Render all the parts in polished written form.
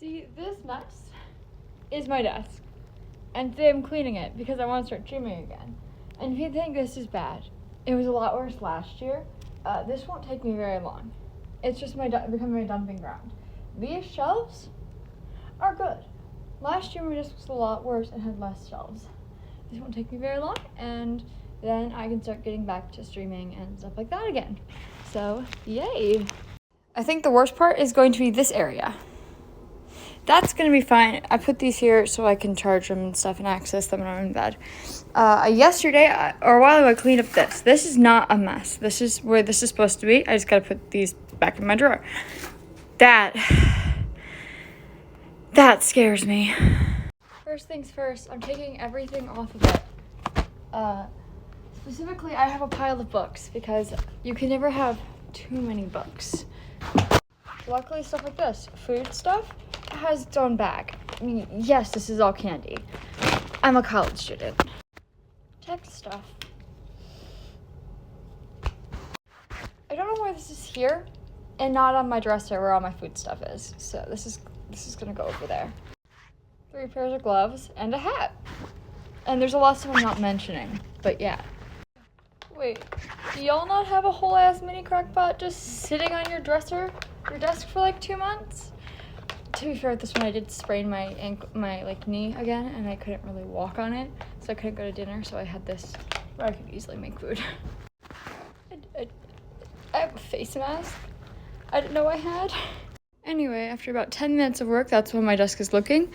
See, this mess is my desk. And today I'm cleaning it because I want to start streaming again. And if you think this is bad, it was a lot worse last year. This won't take me very long. It's just becoming a dumping ground. These shelves are good. Last year my desk was a lot worse and had less shelves. This won't take me very long, and then I can start getting back to streaming and stuff like that again. So, yay! I think the worst part is going to be this area. That's going to be fine. I put these here so I can charge them and stuff and access them when I'm in bed. Yesterday, or a while ago, I cleaned up this. This is not a mess. This is where this is supposed to be. I just got to put these back in my drawer. That scares me. First things first, I'm taking everything off of it. Specifically, I have a pile of books because you can never have too many books. Luckily, stuff like this, food stuff, has its own bag. I mean, yes, this is all candy. I'm a college student. Text stuff. I don't know why this is here and not on my dresser where all my food stuff is. So this is gonna go over there. 3 pairs of gloves and a hat. And there's a lot of stuff I'm not mentioning, but yeah. Wait, do y'all not have a whole ass mini crockpot just sitting on your desk for like 2 months? To be fair, this one I did sprain my knee again, and I couldn't really walk on it, so I couldn't go to dinner. So I had this where I could easily make food. I have a face mask. I didn't know I had. Anyway, after about 10 minutes of work, that's when my desk is looking.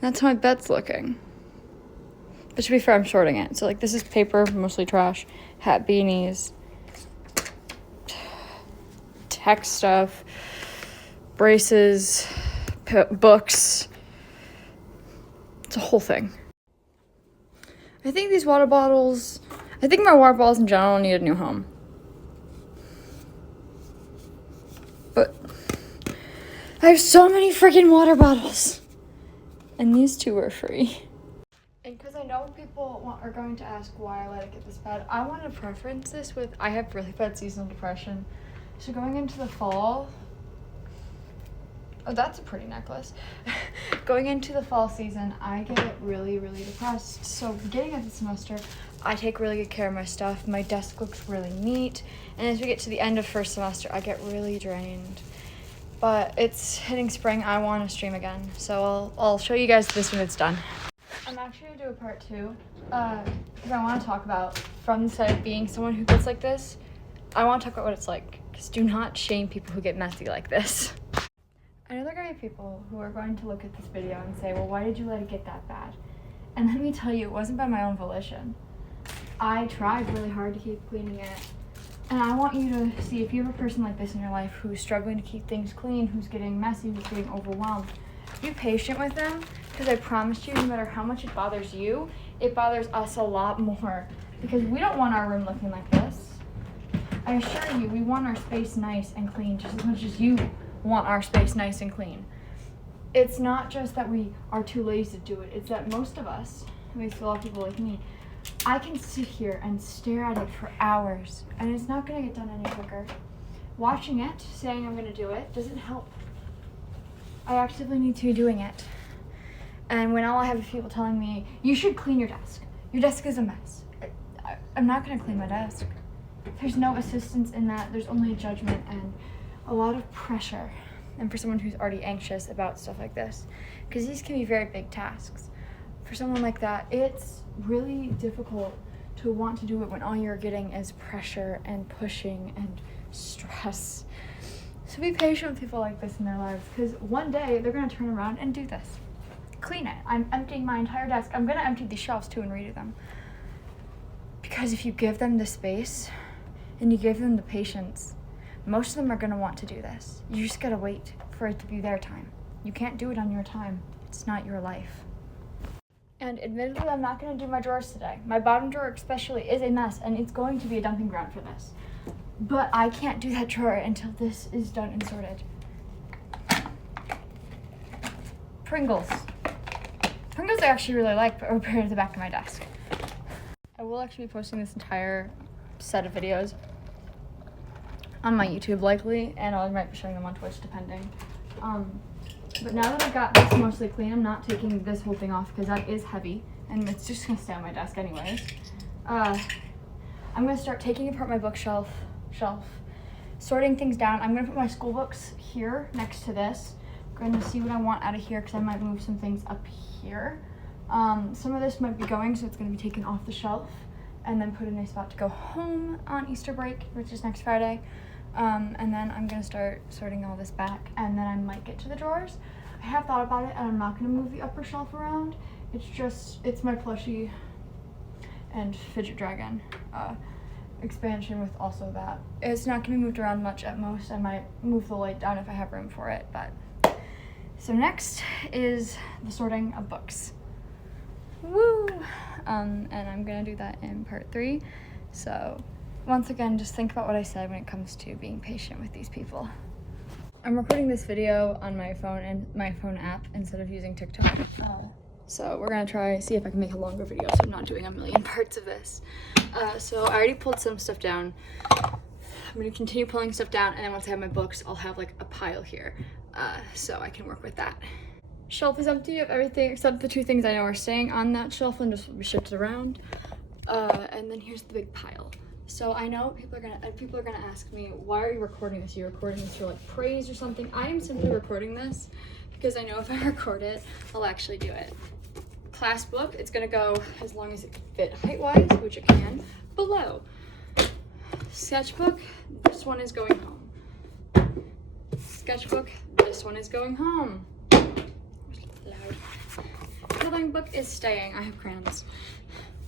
That's how my bed's looking. But to be fair, I'm sorting it. So like this is paper, mostly trash, hat, beanies, tech stuff, braces, books. It's a whole thing. I think my water bottles in general need a new home. But I have so many freaking water bottles. And these 2 are free. And because I know people are going to ask why I let it get this bad, I want to preference this with I have really bad seasonal depression. So going into the fall, oh, that's a pretty necklace. Going into the fall season, I get really, really depressed. So beginning of the semester, I take really good care of my stuff. My desk looks really neat. And as we get to the end of first semester, I get really drained. But it's hitting spring. I want to stream again. So I'll show you guys this when it's done. I'm actually going to do a part 2 because I want to talk about, from the side of being someone who gets like this, I want to talk about what it's like. Because do not shame people who get messy like this. I know there are going to be people who are going to look at this video and say, well, why did you let it get that bad? And let me tell you, it wasn't by my own volition. I tried really hard to keep cleaning it. And I want you to see, if you have a person like this in your life who's struggling to keep things clean, who's getting messy, who's getting overwhelmed, be patient with them, because I promise you, no matter how much it bothers you, it bothers us a lot more, because we don't want our room looking like this. I assure you, we want our space nice and clean just as much as you want our space nice and clean. It's not just that we are too lazy to do it, it's that most of us, at least a lot of people like me, I can sit here and stare at it for hours, and it's not going to get done any quicker. Watching it, saying I'm going to do it, doesn't help. I actively need to be doing it. And when all I have is people telling me, you should clean your desk is a mess, I'm not going to clean my desk. There's no assistance in that. There's only judgment and a lot of pressure. And for someone who's already anxious about stuff like this, because these can be very big tasks. For someone like that, it's really difficult to want to do it when all you're getting is pressure and pushing and stress. So be patient with people like this in their lives, because one day they're going to turn around and do this. Clean it. I'm emptying my entire desk. I'm going to empty these shelves too and redo them. Because if you give them the space and you give them the patience, most of them are going to want to do this. You just got to wait for it to be their time. You can't do it on your time. It's not your life. And admittedly, I'm not going to do my drawers today. My bottom drawer especially is a mess, and it's going to be a dumping ground for this. But I can't do that drawer until this is done and sorted. Pringles. Pringles I actually really like, but are buried at the back of my desk. I will actually be posting this entire set of videos on my YouTube likely, and I might be showing them on Twitch depending. But now that I got this mostly clean, I'm not taking this whole thing off because that is heavy and it's just gonna stay on my desk anyways. I'm gonna start taking apart my bookshelf, sorting things down. I'm gonna put my school books here next to this. I'm gonna see what I want out of here because I might move some things up here. Some of this might be going, so it's gonna be taken off the shelf and then put in a spot to go home on Easter break, which is next Friday. And then I'm gonna start sorting all this back, and then I might get to the drawers. I have thought about it, and I'm not gonna move the upper shelf around. It's my plushie and fidget dragon expansion with also that. It's not gonna be moved around much at most. I might move the light down if I have room for it, but. So next is the sorting of books. Woo! And I'm gonna do that in part 3. So once again, just think about what I said when it comes to being patient with these people. I'm recording this video on my phone and my phone app instead of using TikTok. So we're gonna see if I can make a longer video so I'm not doing a million parts of this. So I already pulled some stuff down. I'm gonna continue pulling stuff down, and then once I have my books, I'll have like a pile here. So I can work with that. Shelf is empty of everything except the 2 things I know are staying on that shelf and just will be shifted around. And then here's the big pile. So I know people are gonna ask me, why are you recording this? Are you recording this for like praise or something? I am simply recording this because I know if I record it, I'll actually do it. Class book, it's gonna go as long as it can fit height-wise, which it can, below. Sketchbook, this one is going home. Sketchbook, this one is going home. Loud. Coloring book is staying. I have crayons.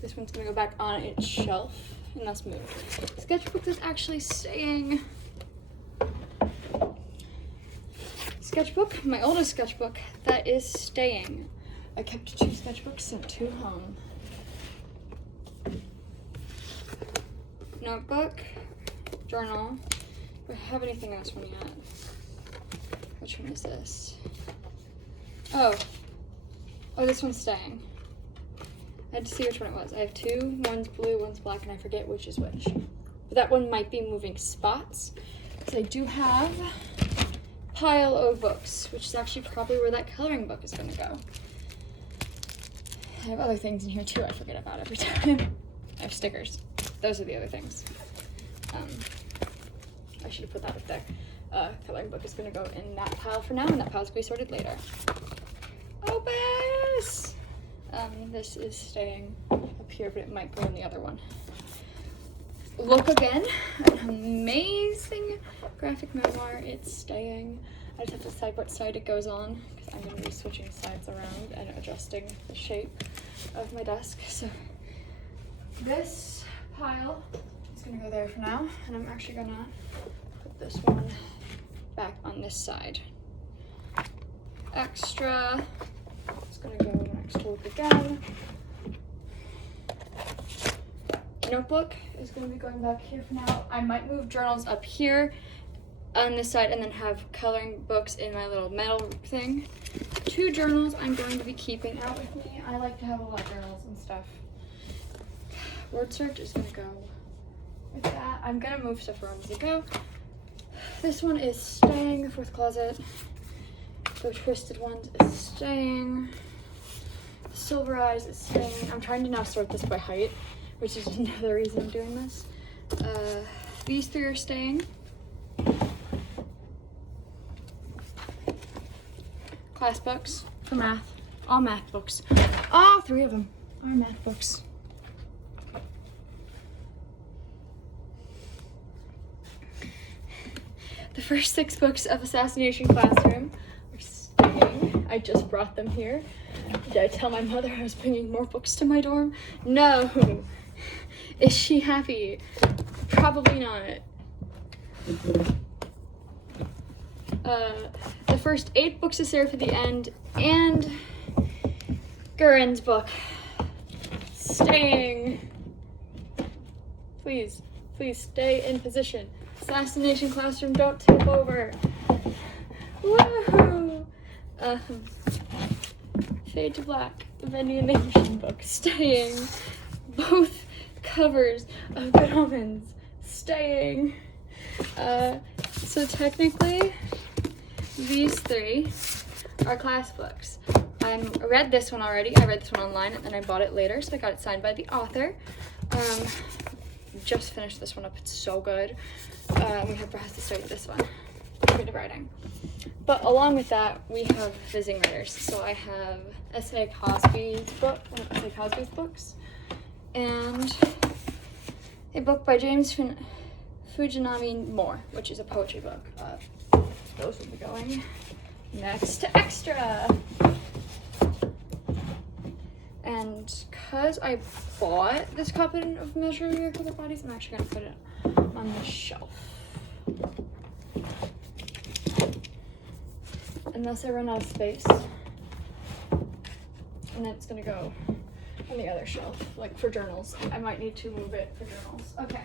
This one's gonna go back on its shelf and that's moved. Sketchbook is actually staying. Sketchbook, my oldest sketchbook, that is staying. I kept 2 sketchbooks, sent 2 home. Notebook, journal. Do I have anything else from yet? Which one is this? Oh, this one's staying. I had to see which one it was. I have 2, one's blue, one's black, and I forget which is which. But that one might be moving spots, because I do have a pile of books, which is actually probably where that coloring book is gonna go. I have other things in here too I forget about every time. I have stickers. Those are the other things. I should have put that up there. Coloring book is gonna go in that pile for now, and that pile's gonna be sorted later. Opus! This is staying up here, but it might go in the other one. Look again, an amazing graphic memoir. It's staying. I just have to decide what side it goes on, because I'm gonna be switching sides around and adjusting the shape of my desk. So this pile is gonna go there for now, and I'm actually gonna put this one back on this side. Extra, it's gonna go next to it again. Notebook is gonna be going back here for now. I might move journals up here on this side and then have coloring books in my little metal thing. 2 journals I'm going to be keeping out with me. I like to have a lot of journals and stuff. Word search is gonna go with that. I'm gonna move stuff around as I go. This one is staying, the 4th closet. The twisted ones is staying. Silver eyes is staying. I'm trying to now sort this by height, which is another reason I'm doing this. These 3 are staying. Class books for math. All math books. All 3 of them are math books. The first 6 books of Assassination Classroom are staying. I just brought them here. Did I tell my mother I was bringing more books to my dorm? No. Is she happy? Probably not. The first 8 books to save for the end, and Gurin's book. Staying. Please stay in position. Assassination Classroom, don't tip over. Woohoo! Fade to Black, the vending and nation book, staying. Both covers of Good Omens, staying. So technically, these 3 our class books. I read this one already. I read this one online and then I bought it later, so I got it signed by the author. Just finished this one up. It's so good. We have to start this one. Creative writing. But along with that, we have visiting writers. So I have S.A. Cosby's book, one of S.A. Cosby's books, and a book by James Fujinami Moore, which is a poetry book. Those will be going next to extra. And because I bought this copy of Measure Your Color Bodies, I'm actually going to put it on the shelf. Unless I run out of space. And then it's going to go on the other shelf, like for journals. I might need to move it for journals. Okay.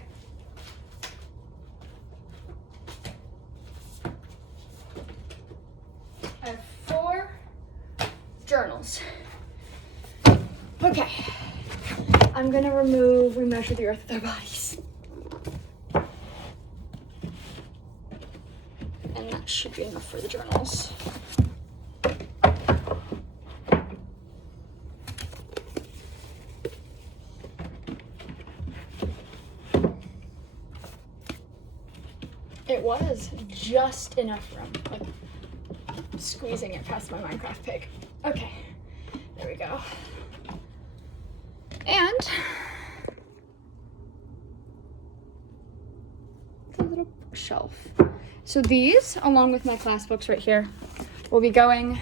I have 4 journals. Okay. I'm gonna remeasure the earth with our bodies. And that should be enough for the journals. It was just enough room, like squeezing it past my Minecraft pig. Okay, there we go. And the little bookshelf. So these, along with my class books right here, will be going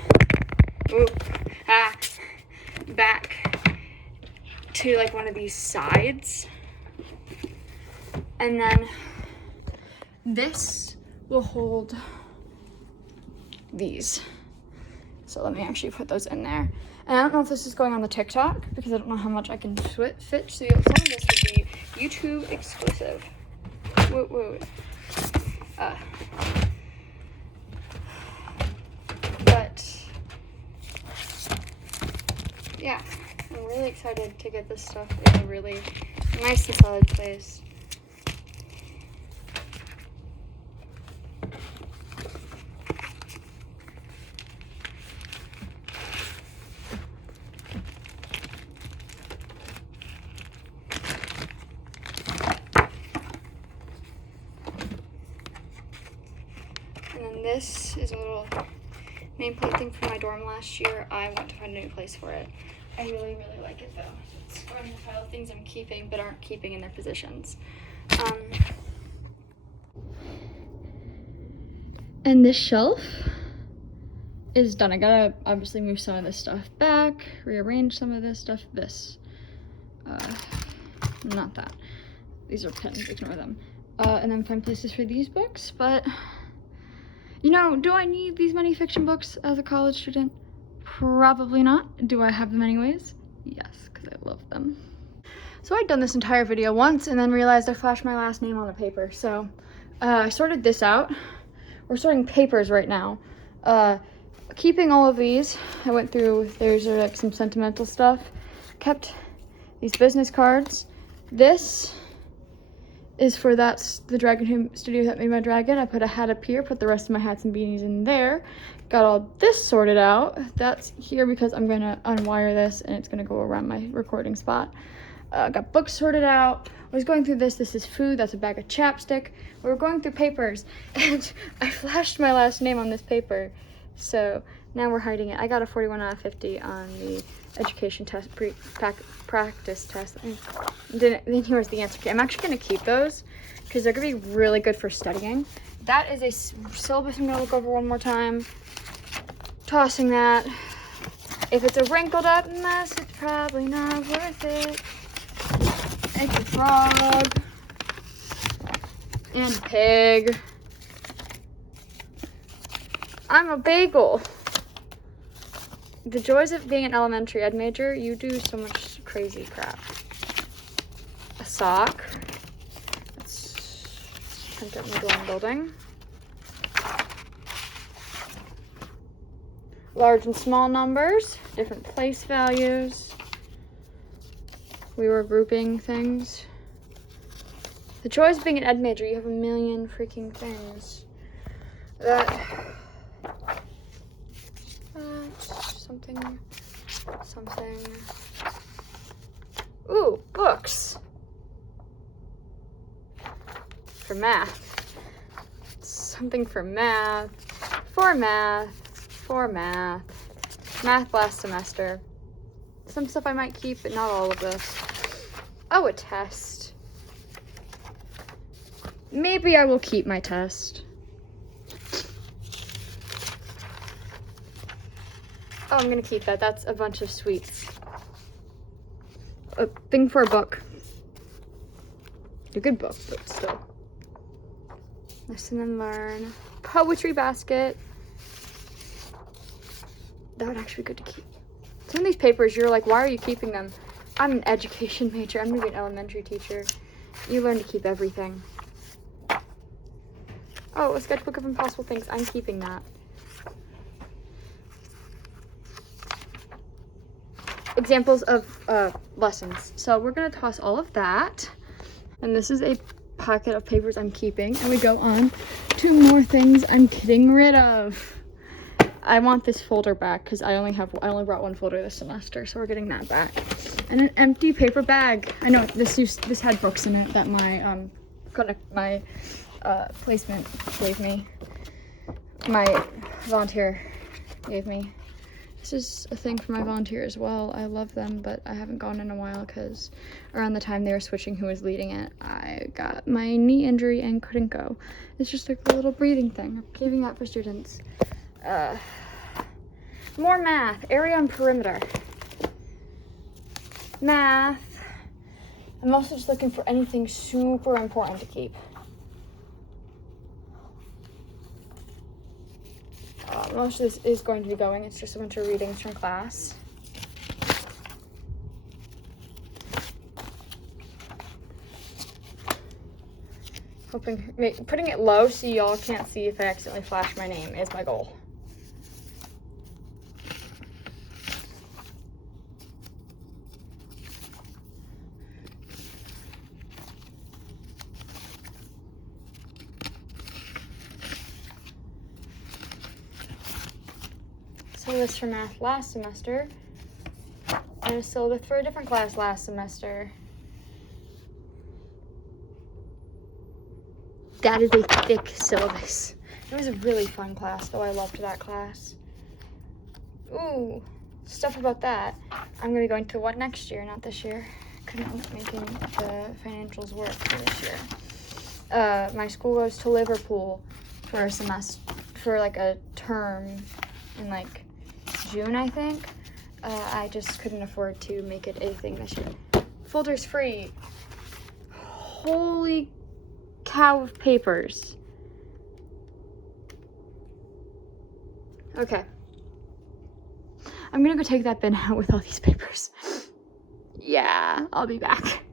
back to like one of these sides. And then this will hold these. So let me actually put those in there. And I don't know if this is going on the TikTok because I don't know how much I can fit. So some of this will be YouTube exclusive. Woot woot. But yeah, I'm really excited to get this stuff in a really nice and solid place. And then this is a little nameplate thing from my dorm last year. I want to find a new place for it. I really, really like it though. It's going to pile of things I'm keeping but aren't keeping in their positions. And this shelf is done. I gotta obviously move some of this stuff back, rearrange some of this stuff. Not that. These are pens, ignore them. And then find places for these books, but you know, do I need these many fiction books as a college student? Probably not. Do I have them anyways? Yes, because I love them. So I'd done this entire video once and then realized I flashed my last name on a paper. So I sorted this out. We're sorting papers right now. Keeping all of these, I went through, there's like some sentimental stuff. Kept these business cards. This is for the Dragon studio that made my dragon. I put a hat up here, put the rest of my hats and beanies in there. Got all this sorted out. That's here because I'm gonna unwire this and it's gonna go around my recording spot. Got books sorted out. I was going through this. This is food. That's a bag of chapstick. We were going through papers and I flashed my last name on this paper. So now we're hiding it. I got a 41 out of 50 on the education test, practice test. Then here's the answer key. I'm actually going to keep those because they're going to be really good for studying. That is a syllabus I'm going to look over one more time. Tossing that. If it's a wrinkled up mess, it's probably not worth it. It's a frog. And a pig. I'm a bagel. The joys of being an elementary ed major, you do so much crazy crap. A sock. That's print out in the dorm building. Large and small numbers, different place values. We were grouping things. The joys of being an ed major, you have a million freaking things. That something. Ooh, books. For math. Something for math. For math. Math last semester. Some stuff I might keep, but not all of this. Oh, a test. Maybe I will keep my test. Oh, I'm gonna keep that. That's a bunch of sweets. A thing for a book. A good book, but still. Listen and learn. Poetry basket. That would actually be good to keep. Some of these papers, you're like, why are you keeping them? I'm an education major. I'm gonna be an elementary teacher. You learn to keep everything. Oh, a sketchbook of impossible things. I'm keeping that. Examples of lessons. So we're gonna toss all of that. And this is a packet of papers I'm keeping. And we go on to more things I'm getting rid of. I want this folder back because I only brought one folder this semester, so we're getting that back. And an empty paper bag. I know this had books in it that my placement gave me. My volunteer gave me. This is a thing for my volunteer as well. I love them, but I haven't gone in a while because around the time they were switching who was leading it, I got my knee injury and couldn't go. It's just like a little breathing thing. I'm keeping that for students. More math. Area and perimeter. Math. I'm also just looking for anything super important to keep. Most of this is going to be going. It's just a bunch of readings from class. Putting it low so y'all can't see if I accidentally flash my name is my goal. Syllabus for math last semester, and a syllabus for a different class last semester. That is a thick syllabus. It was a really fun class, though. I loved that class. Ooh, stuff about that. I'm gonna be going to one next year, not this year. Couldn't end up making the financials work for this year. My school goes to Liverpool for a semester, for like a term in like June, I think. I just couldn't afford to make it a thing this year. Folders free. Holy cow of papers. Okay. I'm gonna go take that bin out with all these papers. Yeah, I'll be back.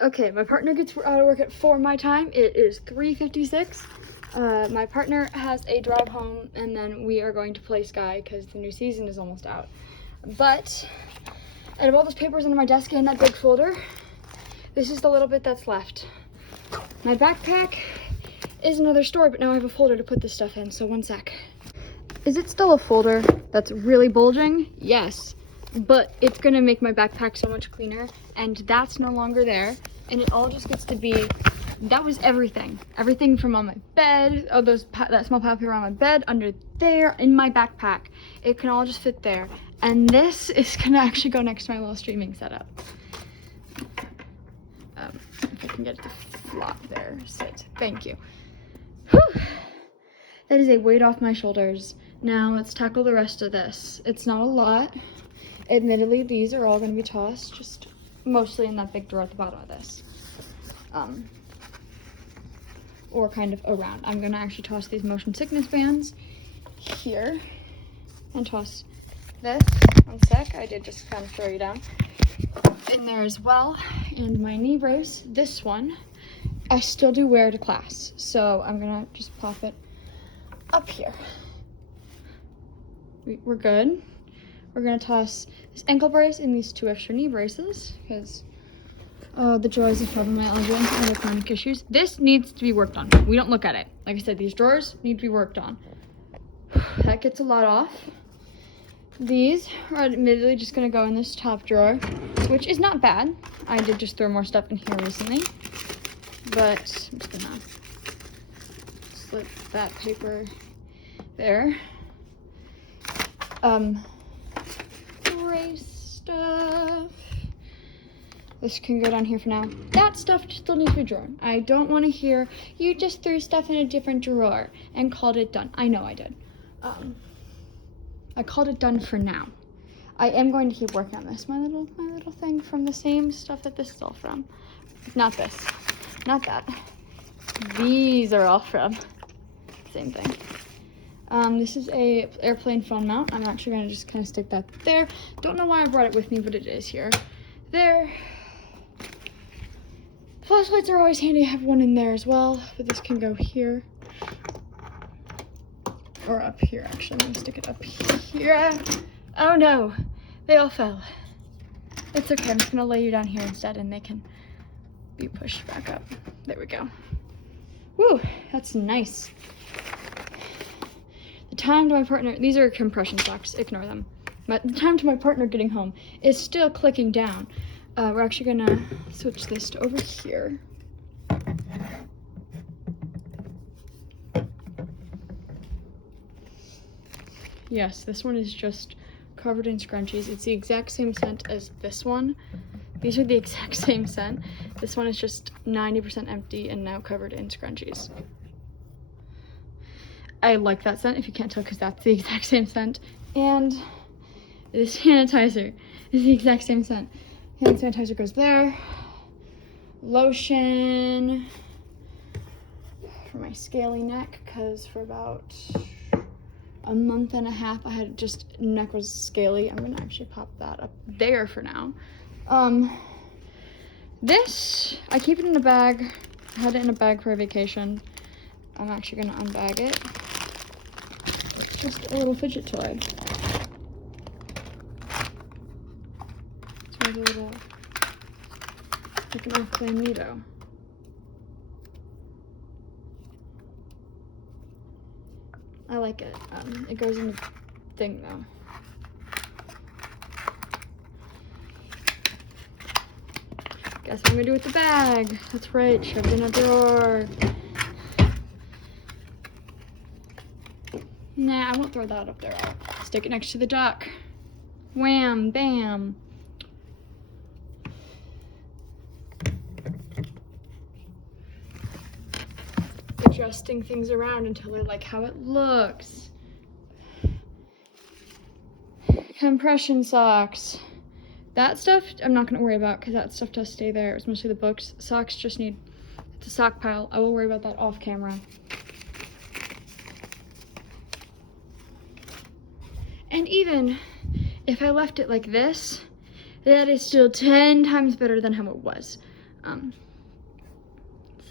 Okay, my partner gets out of work at 4 my time. It is 3:56. My partner has a drive home, and then we are going to play Sky because the new season is almost out. But out of all those papers under my desk in that big folder, this is the little bit that's left. My backpack is another story, but now I have a folder to put this stuff in, so one sec. Is it still a folder that's really bulging? Yes, but it's gonna make my backpack so much cleaner, and that's no longer there, and it all just gets to be, that was everything. Everything from on my bed, that small pile of paper on my bed, under there, in my backpack. It can all just fit there. And this is gonna actually go next to my little streaming setup. If I can get it to flop there, sit. Thank you. Whew. That is a weight off my shoulders. Now let's tackle the rest of this. It's not a lot. Admittedly, these are all gonna be tossed, just mostly in that big drawer at the bottom of this. Or kind of around. I'm gonna actually toss these motion sickness bands here and toss this. One sec, I did just kind of throw you down. In there as well, and my knee brace, this one, I still do wear to class, so I'm gonna just pop it up here. We're good. We're gonna toss this ankle brace and these 2 extra knee braces, because the joys of fibromyalgia and other chronic issues. This needs to be worked on. We don't look at it. Like I said, these drawers need to be worked on. That gets a lot off. These are admittedly just gonna go in this top drawer, which is not bad. I did just throw more stuff in here recently, but I'm just gonna slip that paper there. Gray stuff. This can go down here for now. That stuff still needs to be drawn. I don't want to hear, you just threw stuff in a different drawer and called it done. I know I did. I called it done for now. I am going to keep working on this. My little thing from the same stuff that this is all from. Not this. Not that. These are all from. Same thing. This is a airplane phone mount. I'm actually going to just kind of stick that there. Don't know why I brought it with me, but it is here. There. Flashlights are always handy. I have one in there as well, but this can go here. Or up here, actually. I'm going to stick it up here. Oh no, they all fell. It's okay, I'm just going to lay you down here instead and they can be pushed back up. There we go. Woo, that's nice. The time to my partner, these are compression socks, ignore them. But the time to my partner getting home is still clicking down. We're actually gonna switch this to over here. Yes, this one is just covered in scrunchies. It's the exact same scent as this one. These are the exact same scent. This one is just 90% empty and now covered in scrunchies. I like that scent, if you can't tell, because that's the exact same scent. And this sanitizer is the exact same scent. Hand sanitizer goes there. Lotion for my scaly neck, because for about a month and a half I had just neck was scaly. I'm gonna actually pop that up there for now. This I keep it in a bag. I had it in a bag for a vacation. I'm actually gonna unbag it. It's just a little fidget toy. It's like a little, like an old Clamito. I like it. It goes in the thing though. Guess what I'm gonna do with the bag? That's right, shoved in a drawer. Nah, I won't throw that up there. I'll stick it next to the duck. Wham, bam. Adjusting things around until I like how it looks. Compression socks. That stuff I'm not going to worry about because that stuff does stay there. It's mostly the books. Socks just need, it's a sock pile. I will worry about that off camera. And even if I left it like this, that is still 10 times better than how it was.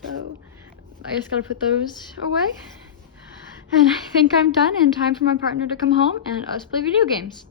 So I just gotta put those away. And I think I'm done and time for my partner to come home and us play video games.